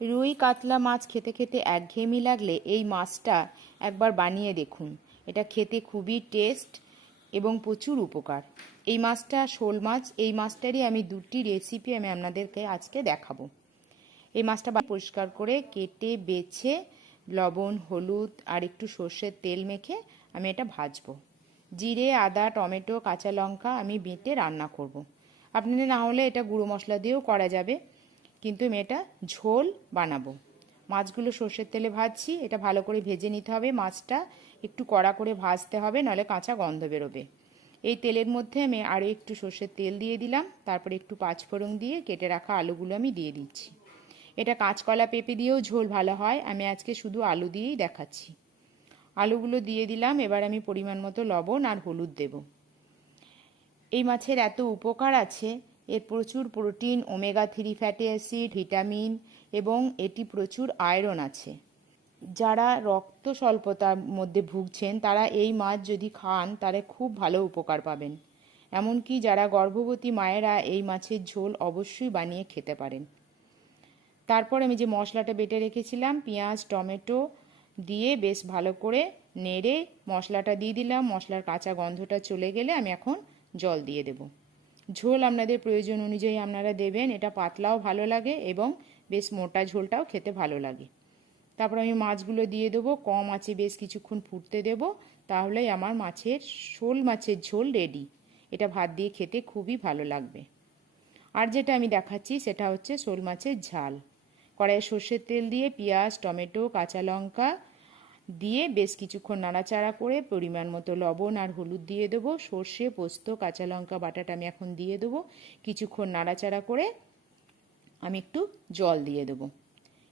রুই কাতলা মাছ খেতে খেতে একঘেয়েমি লাগলে এই মাছটা একবার বানিয়ে দেখুন। এটা খেতে খুবই টেস্ট এবং প্রচুর উপকার। এই মাছটা শোল মাছ, এই মাছটারই আমি দুটি রেসিপি আমি আপনাদেরকে আজকে দেখাবো। এই মাছটা পরিষ্কার করে কেটে, বেছে, লবণ, হলুদ আর একটু সর্ষের তেল মেখে আমি এটা ভাজবো। জিরে, আদা, টমেটো, কাঁচা লঙ্কা আমি বেটে রান্না করব। আপনাদের না হলে এটা গুঁড়ো মশলা দিয়েও করা যাবে। কিন্তু আমি এটা ঝোল বানাবো। মাছগুলো সর্ষের তেলে ভাজছি, এটা ভালো করে ভেজে নিতে হবে। মাছটা একটু কড়া করে ভাজতে হবে, নাহলে কাঁচা গন্ধ বেরোবে। এই তেলের মধ্যে আমি আরও একটু সর্ষের তেল দিয়ে দিলাম, তারপরে একটু পাঁচফোড়ন দিয়ে কেটে রাখা আলুগুলো আমি দিয়ে দিচ্ছি। এটা কাঁচকলা পেঁপে দিয়েও ঝোল ভালো হয়, আমি আজকে শুধু আলু দিয়েই দেখাচ্ছি। আলুগুলো দিয়ে দিলাম, এবার আমি পরিমাণ মতো লবণ আর হলুদ দেব। এই মাছের এত উপকার আছে এর প্রচুর protein, omega three fatty acid, vitamin এবং এটি প্রচুর আয়রন আছে। যারা রক্ত স্বল্পতার মধ্যে ভুগছেন, তারা এই মাছ যদি খান তারা খুব ভালো উপকার পাবেন। এমনকি যারা গর্ভবতী মায়েরা এই মাছের ঝোল অবশ্যই বানিয়ে খেতে পারেন। তারপর আমি যে মশলাটা বেটে রেখেছিলাম, পেঁয়াজ, টমেটো দিয়ে বেশ ভালো করে নেড়ে মশলাটা দিয়ে দিলাম। মশলার কাঁচা গন্ধটা চলে গেলে আমি এখন জল দিয়ে দেব। ঝোল আপনাদের প্রয়োজন অনুযায়ী আপনারা দেবেন, এটা পাতলাও ভালো লাগে এবং বেশ মোটা ঝোলটাও খেতে ভালো লাগে। তারপর আমি মাছগুলো দিয়ে দেবো, কম আছে বেশ কিছুক্ষণ ফুটতে দেব, তাহলেই আমার মাছের, শোল মাছের ঝোল রেডি এটা ভাত দিয়ে খেতে খুবই ভালো লাগবে। আর যেটা আমি দেখাচ্ছি সেটা হচ্ছে শোল মাছের ঝাল। কড়াইয়ে সর্ষের তেল দিয়ে পেঁয়াজ, টমেটো, কাঁচা লঙ্কা দিয়ে বেশ কিছুক্ষণ নাড়াচাড়া করে পরিমাণ মতো লবণ আর হলুদ দিয়ে দেবো। সর্ষে, পোস্ত, কাঁচা লঙ্কা, বাটাটা আমি এখন দিয়ে দেবো। কিছুক্ষণ নাড়াচাড়া করে আমি একটু জল দিয়ে দেবো।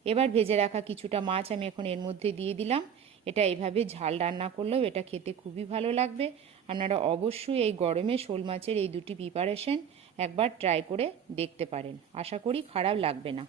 এবার ভেজে রাখা কিছুটা মাছ আমি এখন এর মধ্যে দিয়ে দিলাম। এটা এভাবে ঝাল রান্না করলেও এটা খেতে খুবই ভালো লাগবে। আপনারা অবশ্যই এই গরমে শোল মাছের এই দুটি প্রিপারেশন একবার ট্রাই করে দেখতে পারেন। আশা করি খারাপ লাগবে না।